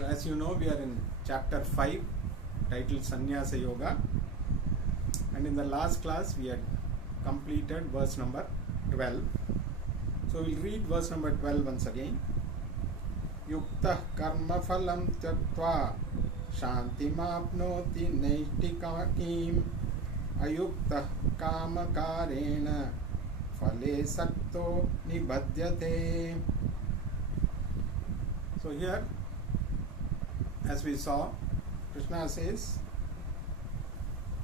So as you know, we are in chapter 5 titled Sannyasa Yoga, and in the last class we had completed verse number 12. So we'll read verse number 12 once again. Yuktah karma phalam tyaktva shantimapnoti naishtikākim ayuktah kamakarena phale sakto nibhadyate. So here, as we saw, Krishna says,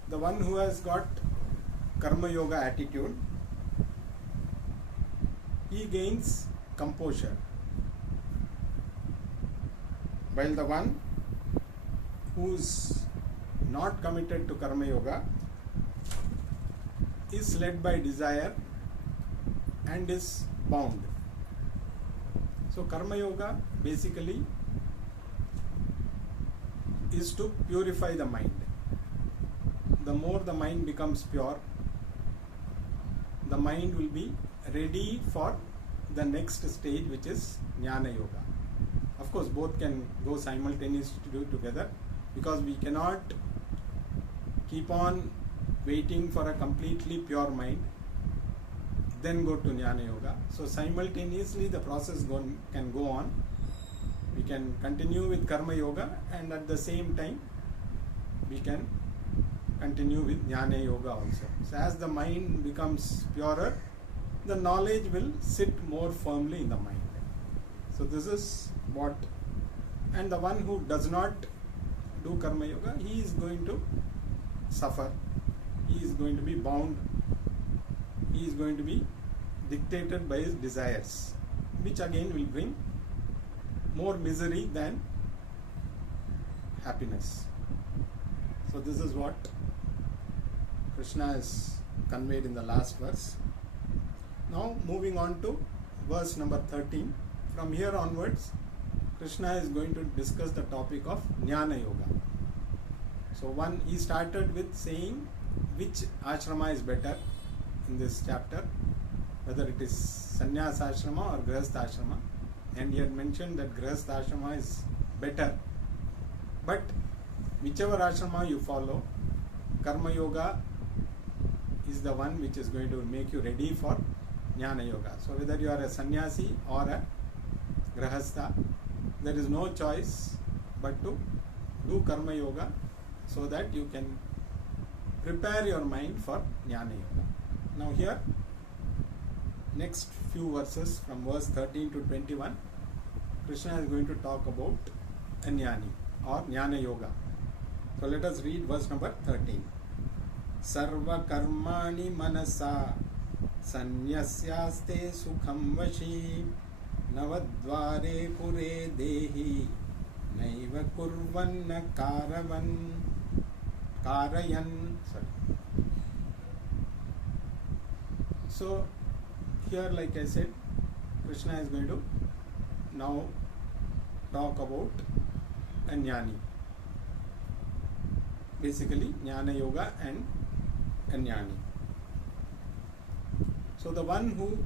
the one who has got karma yoga attitude, he gains composure, while the one who's not committed to karma yoga is led by desire and is bound. So karma yoga basically is to purify the mind. The more the mind becomes pure, the mind will be ready for the next stage, which is Jnana Yoga. Of course, both can go simultaneously together, because we cannot keep on waiting for a completely pure mind, then go to Jnana Yoga. So simultaneously the process can go on. We can continue with Karma Yoga, and at the same time we can continue with Jnana Yoga also. So as the mind becomes purer, the knowledge will sit more firmly in the mind. So this is what, and the one who does not do Karma Yoga, he is going to suffer, he is going to be bound, he is going to be dictated by his desires, which again will bring more misery than happiness. So this is what Krishna has conveyed in the last verse. Now moving on to verse number 13. From here onwards, Krishna is going to discuss the topic of Jnana Yoga. So he started with saying which ashrama is better in this chapter, whether it is Sannyasa ashrama or Grihastha ashrama, and he had mentioned that Grihastha ashrama is better, but whichever ashrama you follow, Karma Yoga is the one which is going to make you ready for Jnana Yoga. So whether you are a sannyasi or a Grihastha, there is no choice but to do Karma Yoga, so that you can prepare your mind for Jnana Yoga. Now here, next few verses from verse 13 to 21, Krishna is going to talk about a Jnani or Jnana Yoga. So let us read verse number 13. Sarva karmani manasa sanyasyaste sukham vashi navadvare pure dehi naiva kurvanna karayan. So here, like I said, Krishna is going to now talk about a Jnani, basically Jnana Yoga and a Jnani. So the one who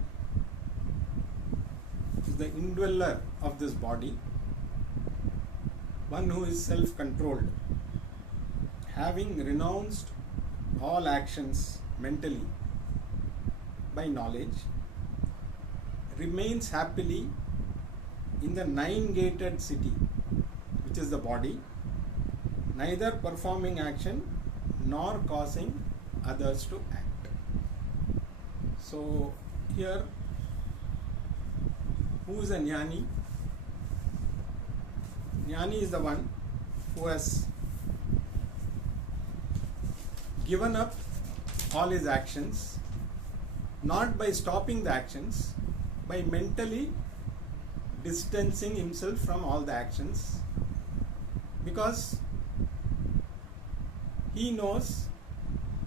is the indweller of this body, one who is self-controlled, having renounced all actions mentally by knowledge, remains happily in the 9-gated city, which is the body, neither performing action nor causing others to act. So here, who is a Jnani? Jnani is the one who has given up all his actions, not by stopping the actions, by mentally distancing himself from all the actions, because he knows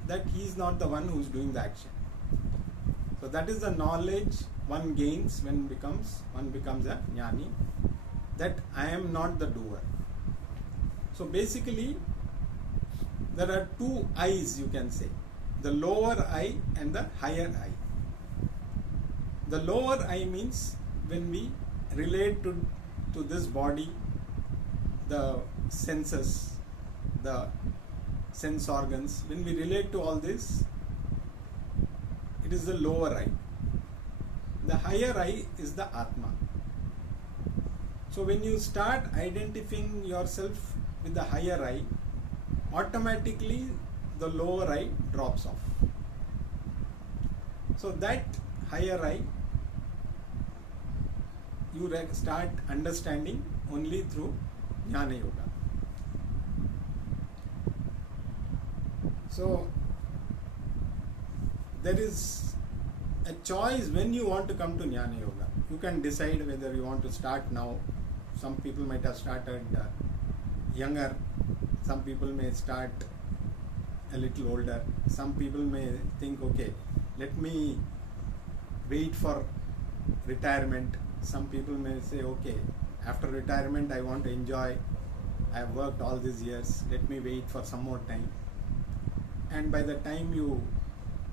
that he is not the one who is doing the action. So that is the knowledge one gains when one becomes a Jnani, that I am not the doer. So basically there are two eyes, you can say, the lower eye and the higher eye. The lower eye means when we relate to this body the senses, the sense organs, when we relate to all this, it is the lower I. The higher I is the Atma. So when you start identifying yourself with the higher I, automatically the lower I drops off. So that higher I, you start understanding only through Jnana Yoga. So there is a choice when you want to come to Jnana Yoga. You can decide whether you want to start now. Some people might have started younger. Some people may start a little older. Some people may think, okay, let me wait for retirement. Some people may say, okay, after retirement I want to enjoy. I have worked all these years. Let me wait for some more time. And by the time you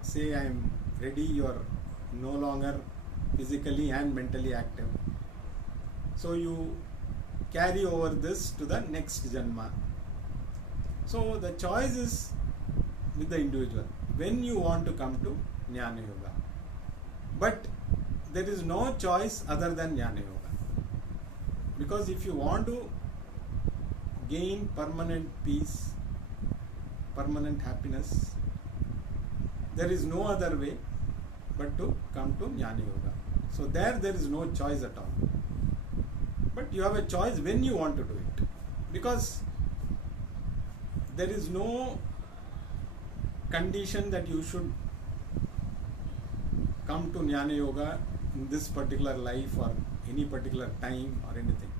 say I am ready, you are no longer physically and mentally active. So you carry over this to the next Janma. So the choice is with the individual when you want to come to Jnana Yoga. But there is no choice other than Jnana Yoga. Because if you want to gain permanent peace, permanent happiness, there is no other way but to come to Jnana Yoga. So there is no choice at all. But you have a choice when you want to do it. Because there is no condition that you should come to Jnana Yoga in this particular life or any particular time or anything.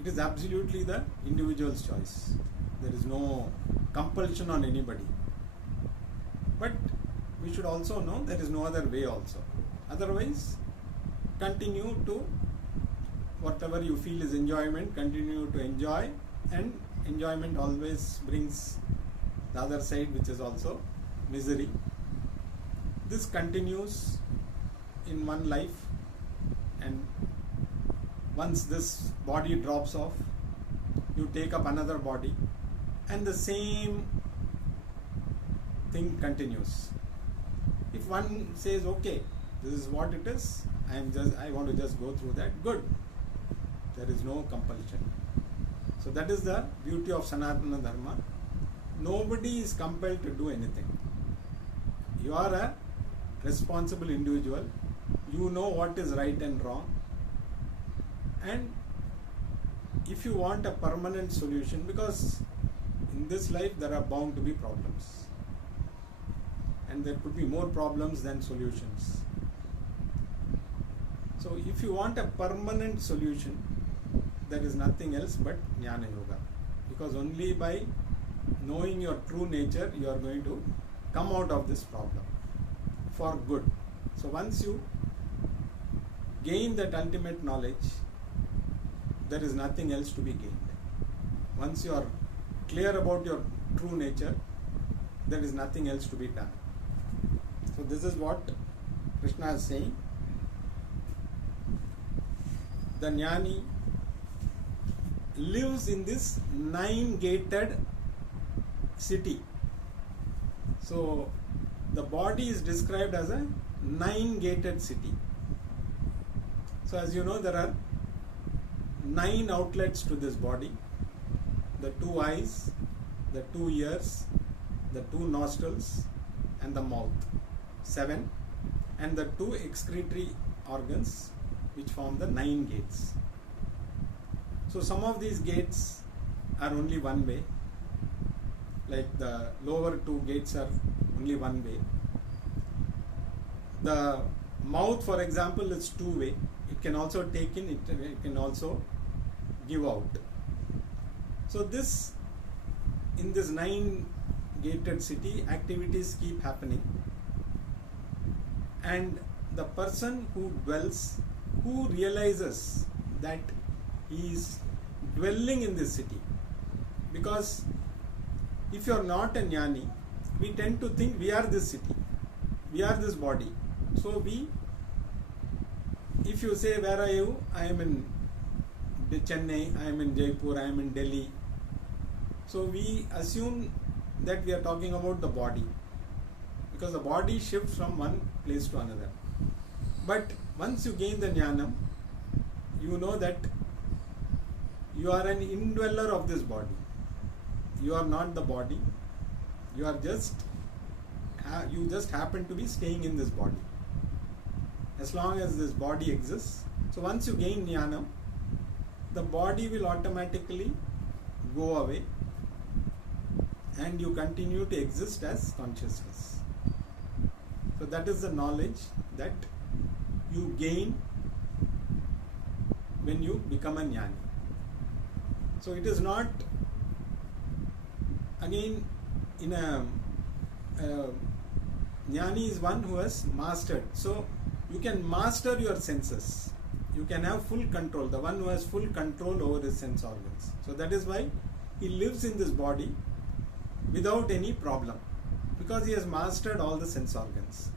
It is absolutely the individual's choice. There is no compulsion on anybody. But we should also know there is no other way also. Otherwise, continue to whatever you feel is enjoyment, continue to enjoy, and enjoyment always brings the other side, which is also misery. This continues in one life, and once this body drops off, you take up another body, and the same thing continues. If one says, okay, this is what it is, I want to just go through that, good. There is no compulsion. So that is the beauty of Sanatana Dharma. Nobody is compelled to do anything. You are a responsible individual. You know what is right and wrong. And if you want a permanent solution, because in this life there are bound to be problems. And there could be more problems than solutions. So if you want a permanent solution, there is nothing else but Jnana Yoga. Because only by knowing your true nature, you are going to come out of this problem for good. So once you gain that ultimate knowledge, there is nothing else to be gained. Once you are clear about your true nature, there is nothing else to be done. So this is what Krishna is saying. The Jnani lives in this 9-gated city. So the body is described as a 9-gated city. So as you know, there are 9 outlets to this body. The 2 eyes, the 2 ears, the 2 nostrils, and the mouth. 7. And the 2 excretory organs, which form the 9 gates. So some of these gates are only one way, like the lower 2 gates are only one way. The mouth, for example, is 2-way. It can also take in, it can also give out. So this, in this 9-gated city, activities keep happening, and the person who dwells, who realizes that he is dwelling in this city. Because if you are not a jnani, we tend to think we are this city, we are this body. So if you say, where are you? I am in Chennai, I am in Jaipur, I am in Delhi. So we assume that we are talking about the body, because the body shifts from one place to another. But once you gain the jnanam, you know that you are an indweller of this body. You are not the body. You are just happen to be staying in this body. As long as this body exists. So once you gain jnanam, the body will automatically go away and you continue to exist as consciousness. So that is the knowledge that you gain when you become a jnani. So it is not, again, in a jnani is one who has mastered. So you can master your senses. You can have full control. The one who has full control over his sense organs. So that is why he lives in this body without any problem, because he has mastered all the sense organs.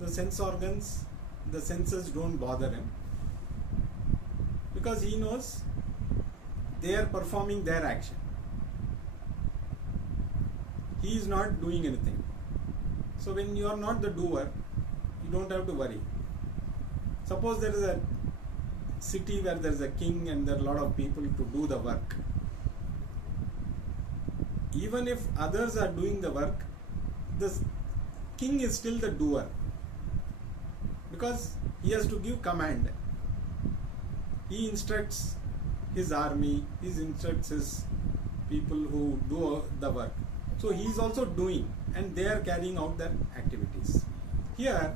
The sense organs, the senses don't bother him, because he knows they are performing their action. He is not doing anything. So when you are not the doer, you don't have to worry. Suppose there is a city where there is a king and there are a lot of people to do the work. Even if others are doing the work, the king is still the doer, because he has to give command. He instructs his army, he instructs his people who do the work. So he is also doing, and they are carrying out their activities. Here,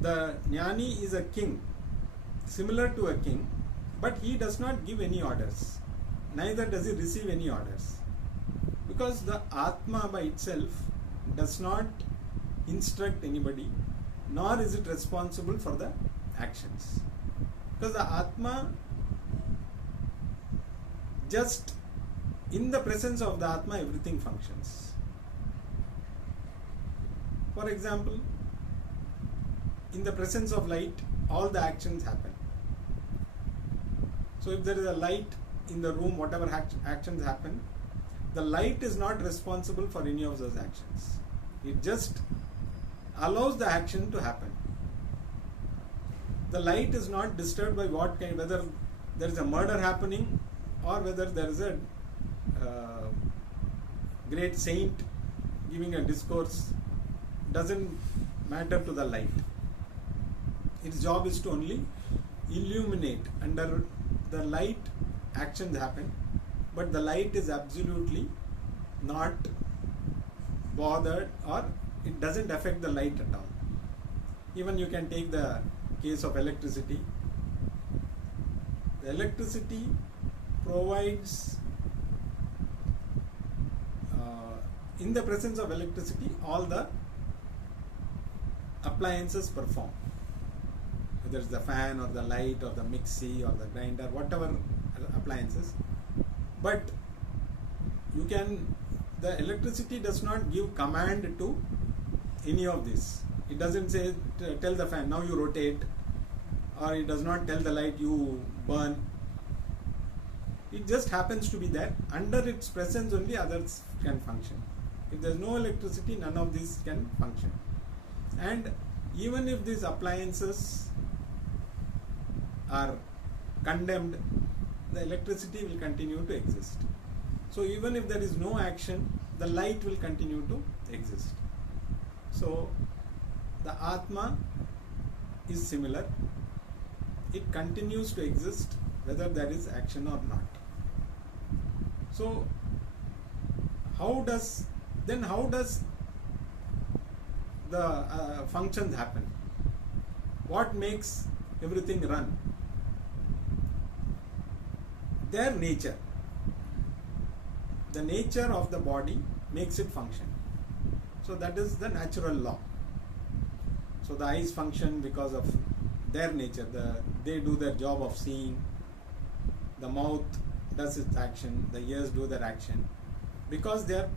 the jnani is a king, similar to a king, but he does not give any orders. Neither does he receive any orders. Because the Atma by itself does not instruct anybody, nor is it responsible for the actions. Because the Atma, just in the presence of the Atma, everything functions. For example, in the presence of light, all the actions happen. So if there is a light in the room, whatever actions happen, the light is not responsible for any of those actions. It just allows the action to happen. The light is not disturbed by whether there is a murder happening or whether there is a great saint giving a discourse. Doesn't matter to the light. Its job is to only illuminate. Under the light, actions happen, but the light is absolutely not bothered, or it doesn't affect the light at all. Even you can take the case of electricity. The electricity provides, in the presence of electricity, all the appliances perform. Whether it's the fan or the light or the mixie or the grinder, whatever appliances. But the electricity does not give command to any of this. It doesn't say, tell the fan, now you rotate, or it does not tell the light, you burn. It just happens to be there. Under its presence only others can function. If there is no electricity, none of these can function. And even if these appliances are condemned, the electricity will continue to exist. So even if there is no action, the light will continue to exist. So the Atma is similar. It continues to exist whether there is action or not. So how does the functions happen? What makes everything run? Their nature. The nature of the body makes it function. So that is the natural law. So the eyes function because of their nature. They do their job of seeing. The mouth does its action. The ears do their action. Because that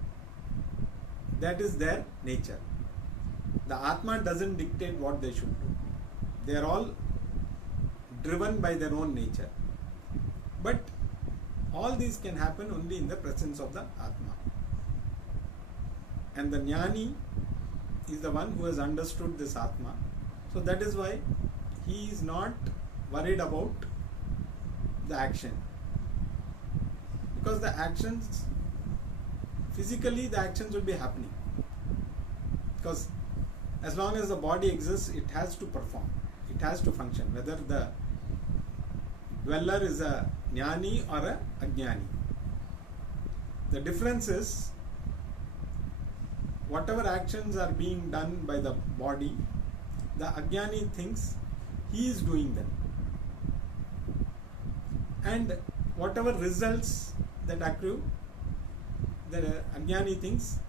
is their nature. The Atma doesn't dictate what they should do. They are all driven by their own nature. But all these can happen only in the presence of the Atma. And the Jnani is the one who has understood this Atma. So that is why he is not worried about the action. Because the actions, physically the actions will be happening. Because as long as the body exists, it has to perform. It has to function. Whether the dweller is a Jnani or a Ajnani. The difference is, whatever actions are being done by the body, the Ajnani thinks he is doing them. And whatever results that accrue, the Ajnani thinks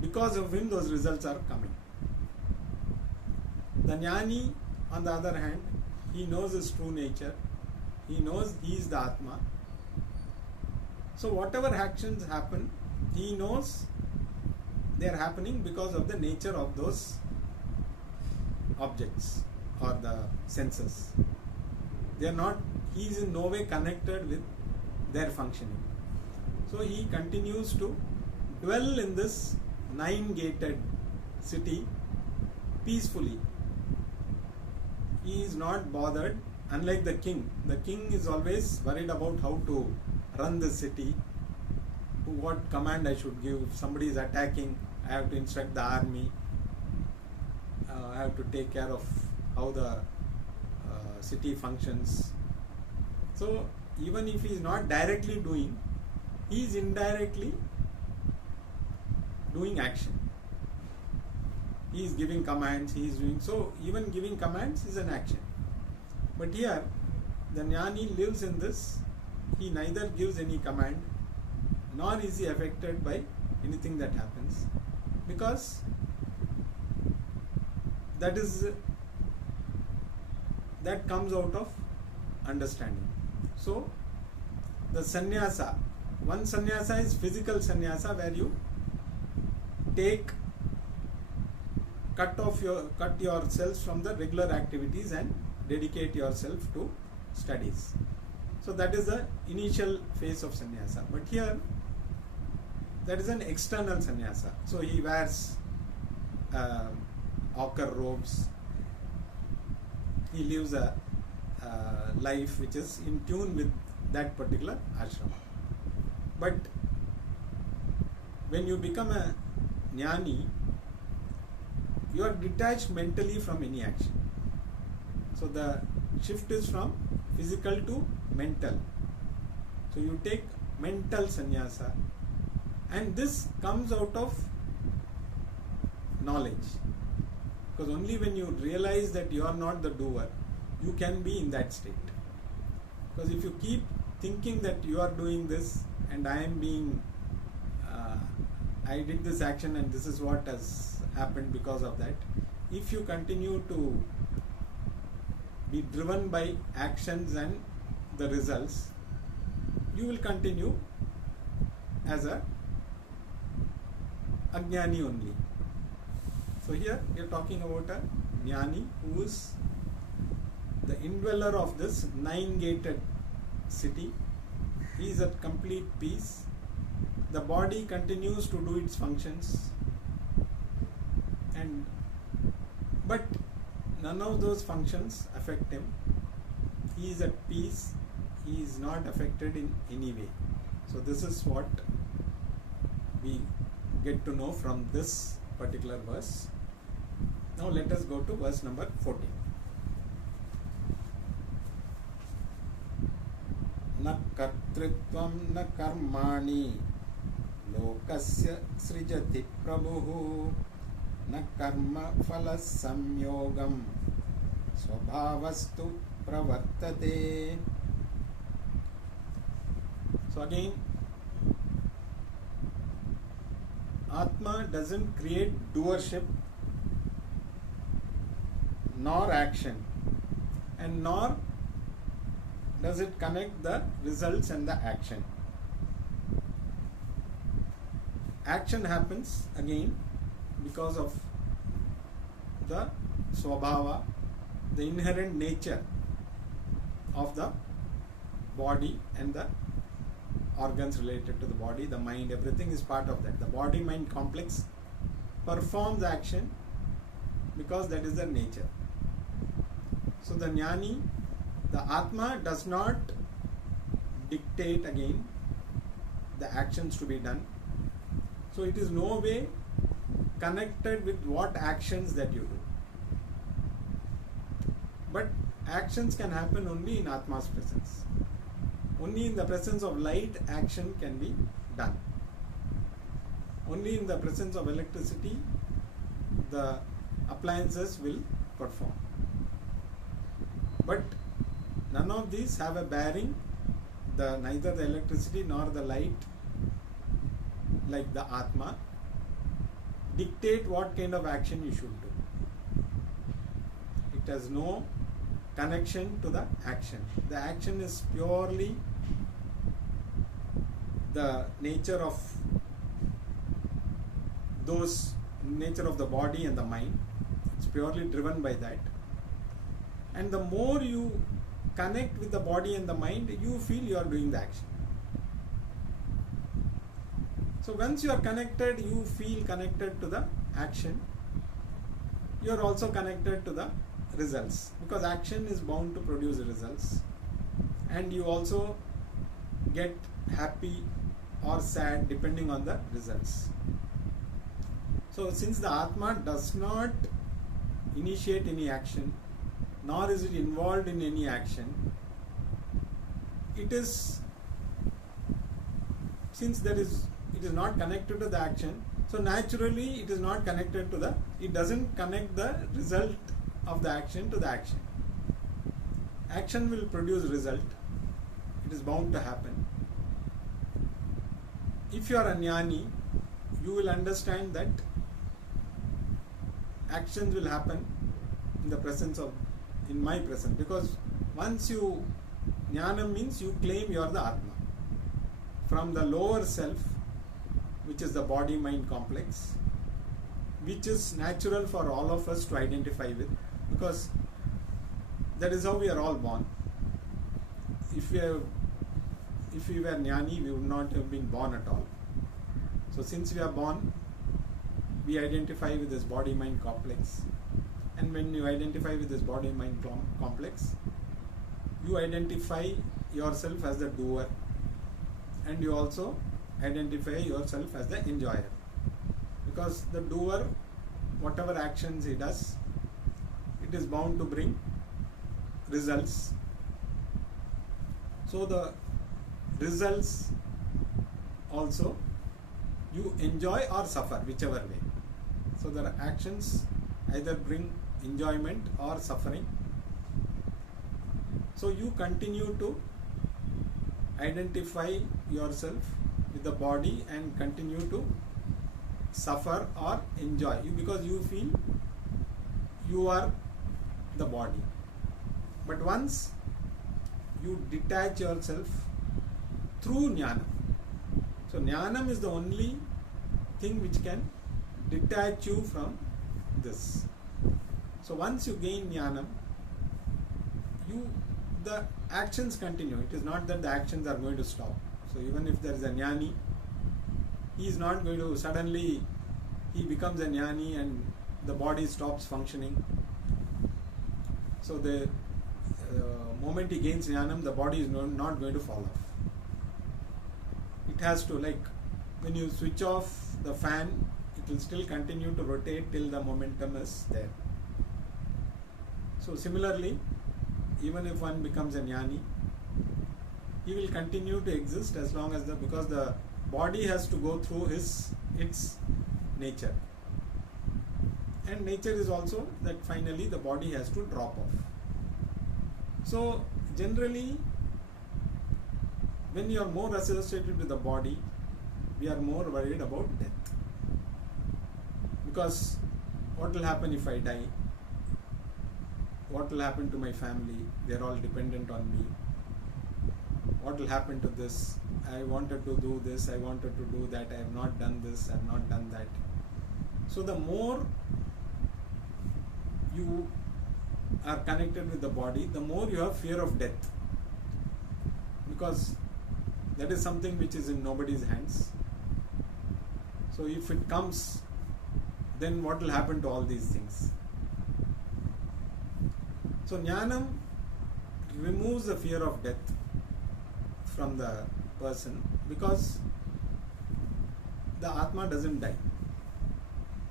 because of him those results are coming. The Jnani, on the other hand, he knows his true nature. He knows he is the Atma. So whatever actions happen, he knows they are happening because of the nature of those objects or the senses. They are not, he is in no way connected with their functioning. So he continues to dwell in this 9-gated city peacefully. He is not bothered, unlike the king. The king is always worried about how to run the city, what command I should give. If somebody is attacking, I have to instruct the army. I have to take care of how the city functions. So even if he is not directly doing, he is indirectly doing action. He is giving commands, he is doing, so even giving commands is an action. But here, the Jnani lives in this, he neither gives any command, nor is he affected by anything that happens, because that comes out of understanding. So, the sannyasa, one sannyasa is physical sannyasa, where you cut yourselves from the regular activities and dedicate yourself to studies. So that is the initial phase of sannyasa. But here, that is an external sannyasa. So he wears ochre robes. He lives a life which is in tune with that particular ashrama. But when you become a Jnani, you are detached mentally from any action. So the shift is from physical to mental. So you take mental sannyasa, and this comes out of knowledge. Because only when you realize that you are not the doer, you can be in that state. Because if you keep thinking that you are doing this and I did this action and this is what has happened because of that, if you continue to be driven by actions and the results, you will continue as a Ajnani only. So here we are talking about a Jnani who is the indweller of this 9-gated city. He is at complete peace. The body continues to do its functions, but none of those functions affect him. He is at peace. He is not affected in any way. So this is what we get to know from this particular verse. Now let us go to verse number 14. Na kartritvam na karmani lokasya srijati prabhuhu na karma phala samyogam svabhavastu pravartate. So again, Atma doesn't create doership nor action, and nor does it connect the results and the action. Action happens again because of the swabhava, the inherent nature of the body and the organs related to the body, the mind, everything is part of that. The body-mind complex performs action because that is their nature. So the jnani, the Atma, does not dictate again the actions to be done. So it is no way connected with what actions that you do. But actions can happen only in Atma's presence. Only in the presence of light, action can be done. Only in the presence of electricity, the appliances will perform. But none of these have a bearing, neither the electricity nor the light, like the Atma, dictate what kind of action you should do. It has no connection to the action. The action is purely the nature of the body and the mind. It's purely driven by that. And the more you connect with the body and the mind, you feel you are doing the action. So once you are connected, you feel connected to the action. You are also connected to the results, because action is bound to produce results, and you also get happy or sad depending on the results. So since the Atma does not initiate any action, nor is it involved in any action, it is not connected to the action, so naturally it is not connected to it doesn't connect the result of the action to the action. Action will produce result. It is bound to happen. If you are a jnani, you will understand that actions will happen in my presence, because once jnana means you claim you are the Atma. From the lower self, which is the body-mind complex, which is natural for all of us to identify with, because that is how we are all born. If we were jnani, we would not have been born at all. So since we are born, we identify with this body-mind complex. And when you identify with this body-mind complex, you identify yourself as the doer, and you also identify yourself as the enjoyer. Because the doer, whatever actions he does, it is bound to bring results. So the results also you enjoy or suffer, whichever way. So the actions either bring enjoyment or suffering. So you continue to identify yourself with the body and continue to suffer or enjoy, because you feel you are the body. But once you detach yourself through jnana, so jnanam is the only thing which can detach you from this. So once you gain jnanam, the actions continue. It is not that the actions are going to stop. So even if there is a jnani, he is not going to suddenly, he becomes a jnani and the body stops functioning. So the moment he gains jnanam, the body is not going to fall off. It has to, like when you switch off the fan, it will still continue to rotate till the momentum is there. So similarly, even if one becomes a jnani, he will continue to exist as long as because the body has to go through its nature. And nature is also that finally the body has to drop off. So generally, when you are more associated with the body, we are more worried about death. Because what will happen if I die? What will happen to my family? They are all dependent on me. What will happen to this? I wanted to do this, I wanted to do that, I have not done this, I have not done that. So the more you are connected with the body, the more you have fear of death. because that is something which is in nobody's hands. So if it comes, then what will happen to all these things? So Jnanam removes the fear of death from the person, because the Atma doesn't die.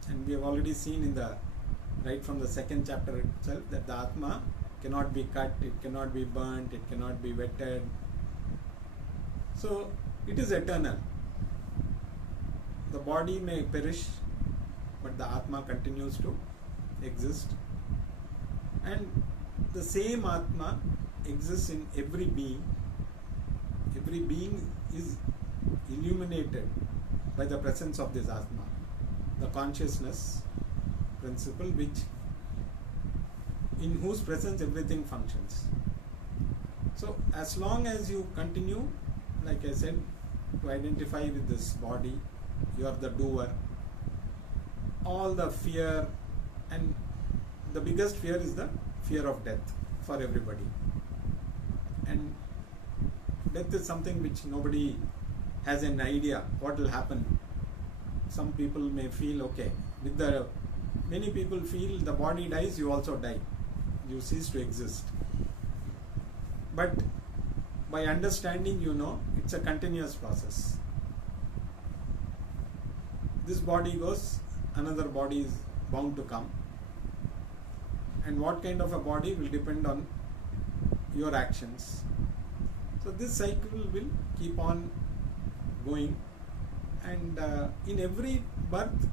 And we have already seen right from the second chapter itself, that the Atma cannot be cut, it cannot be burnt, it cannot be wetted. So it is eternal. The body may perish, but the Atma continues to exist. And the same Atma exists in every being. Every being is illuminated by the presence of this Atma, the consciousness principle, in whose presence everything functions. So as long as you continue, like I said, to identify with this body, you are the doer. All the fear, and the biggest fear is the fear of death for everybody. And death is something which nobody has an idea what will happen. Some people may feel okay. Many people feel the body dies, you also die. You cease to exist. But by understanding, it's a continuous process. This body goes, another body is bound to come. And what kind of a body will depend on your actions. So this cycle will keep on going, and in every birth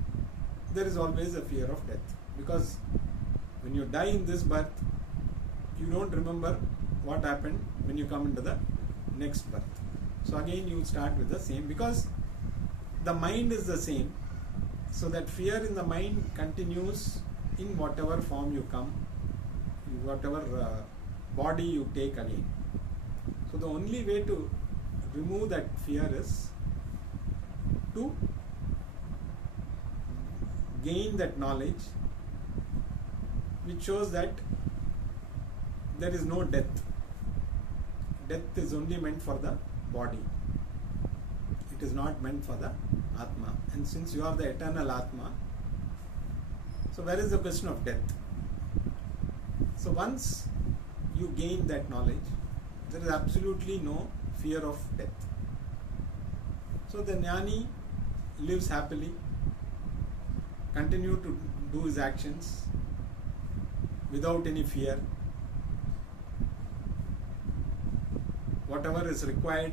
there is always a fear of death, because when you die in this birth, you don't remember what happened when you come into the next birth. So again you start with the same, because the mind is the same. So that fear in the mind continues in whatever form you come, whatever body you take again. So the only way to remove that fear is to gain that knowledge which shows that there is no death. Death is only meant for the body. It is not meant for the Atma. And since you are the eternal Atma, so where is the question of death? So once you gain that knowledge, there is absolutely no fear of death. So the Jnani lives happily, continue to do his actions without any fear. Whatever is required,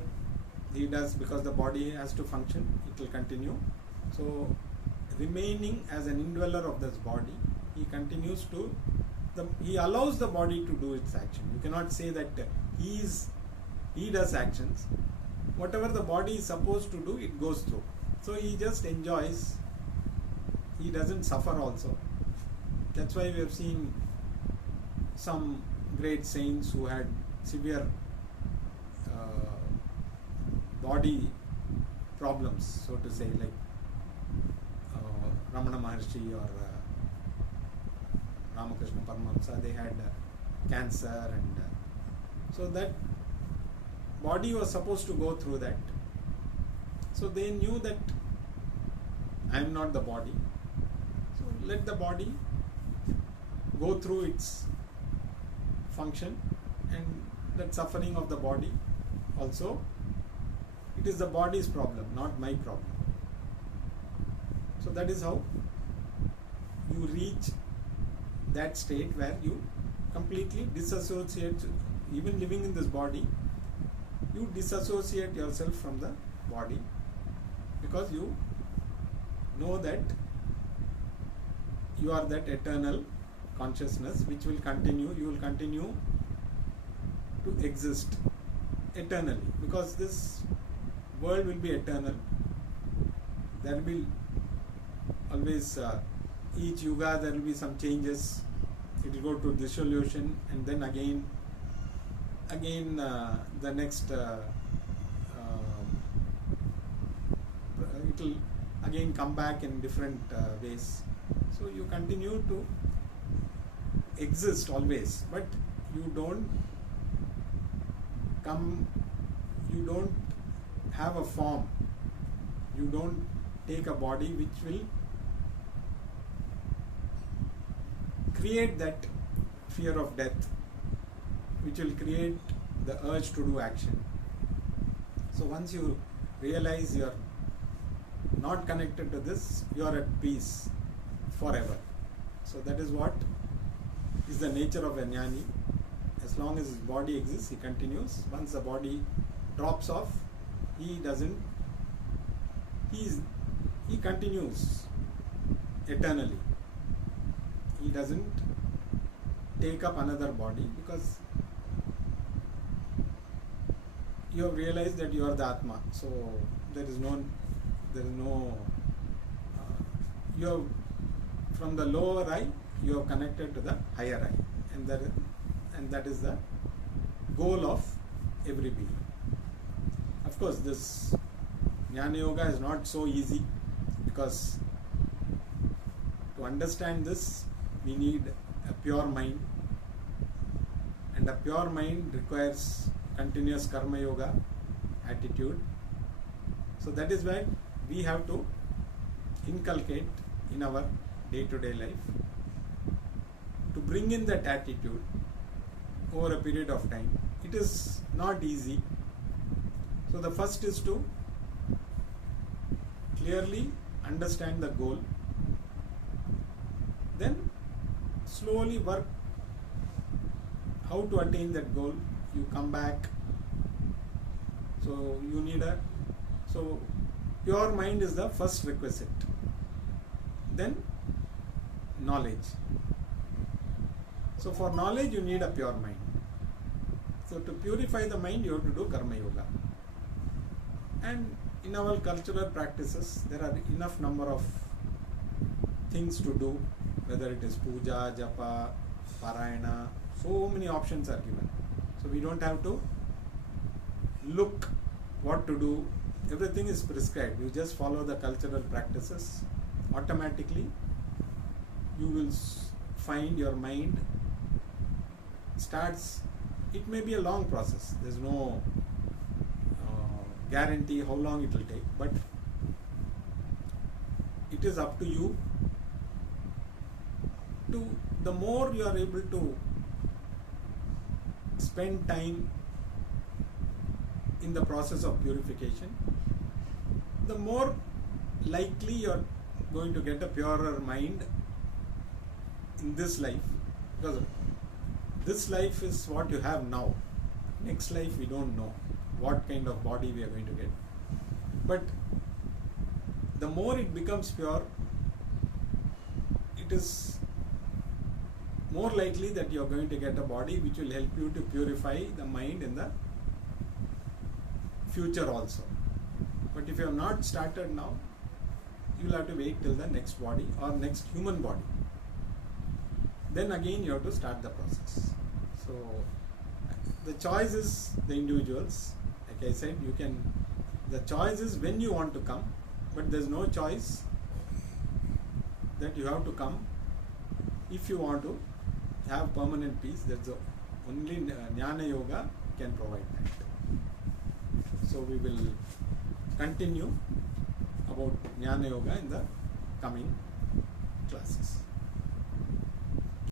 he does, because the body has to function, it will continue. So remaining as an indweller of this body, he continues to, he allows the body to do its action. You cannot say that he does actions. Whatever the body is supposed to do, it goes through. So he just enjoys. He doesn't suffer also. That's why we have seen some great saints who had severe body problems, so to say, like Ramana Maharshi or Ramakrishna Paramahamsa. They had cancer, and so that body was supposed to go through that. So they knew that I am not the body. So let the body go through its function, and that suffering of the body also, it is the body's problem, not my problem. So that is how you reach that state where you completely disassociate. Even living in this body, you disassociate yourself from the body, because you know that you are that eternal consciousness which will continue. You will continue to exist eternally, because this world will be eternal. There will be always each yuga there will be some changes. It will go to dissolution, and then again the next it will again come back in different ways. So you continue to exist always, but you don't come you don't have a form, you don't take a body which will create that fear of death, which will create the urge to do action. So once you realize you are not connected to this, you are at peace forever. So that is what is the nature of a jnani. As long as his body exists, he continues. Once the body drops off, he continues eternally. He doesn't take up another body, because you have realized that you are the Atma. So there is no you have, from the lower eye you have connected to the higher eye, and that is the goal of every being. Of course, this Jnana Yoga is not so easy, because to understand this we need a pure mind, and a pure mind requires continuous karma yoga attitude. So that is why we have to inculcate in our day-to-day life to bring in that attitude over a period of time. It is not easy. So the first is to clearly understand the goal, then slowly work how to attain that goal. You come back. So you need so pure mind is the first requisite. Then knowledge. So for knowledge you need a pure mind. So to purify the mind you have to do karma yoga. And in our cultural practices there are enough number of things to do, whether it is puja, japa, parayana, so many options are given. So we don't have to look what to do. Everything is prescribed. You just follow the cultural practices. Automatically you will find your mind starts. It may be a long process. There's no guarantee how long it will take, but it is up to you. The more you are able to spend time in the process of purification, the more likely you are going to get a purer mind in this life, because this life is what you have now. Next life we don't know what kind of body we are going to get, but the more it becomes pure, it is more likely that you are going to get a body which will help you to purify the mind in the future also. But if you have not started now, you will have to wait till the next body or next human body. Then again you have to start the process. So the choice is the individuals. Like I said, the choice is when you want to come, but there is no choice that you have to come if you want to have permanent peace. That's the only Jnana Yoga can provide that. So we will continue about Jnana Yoga in the coming classes.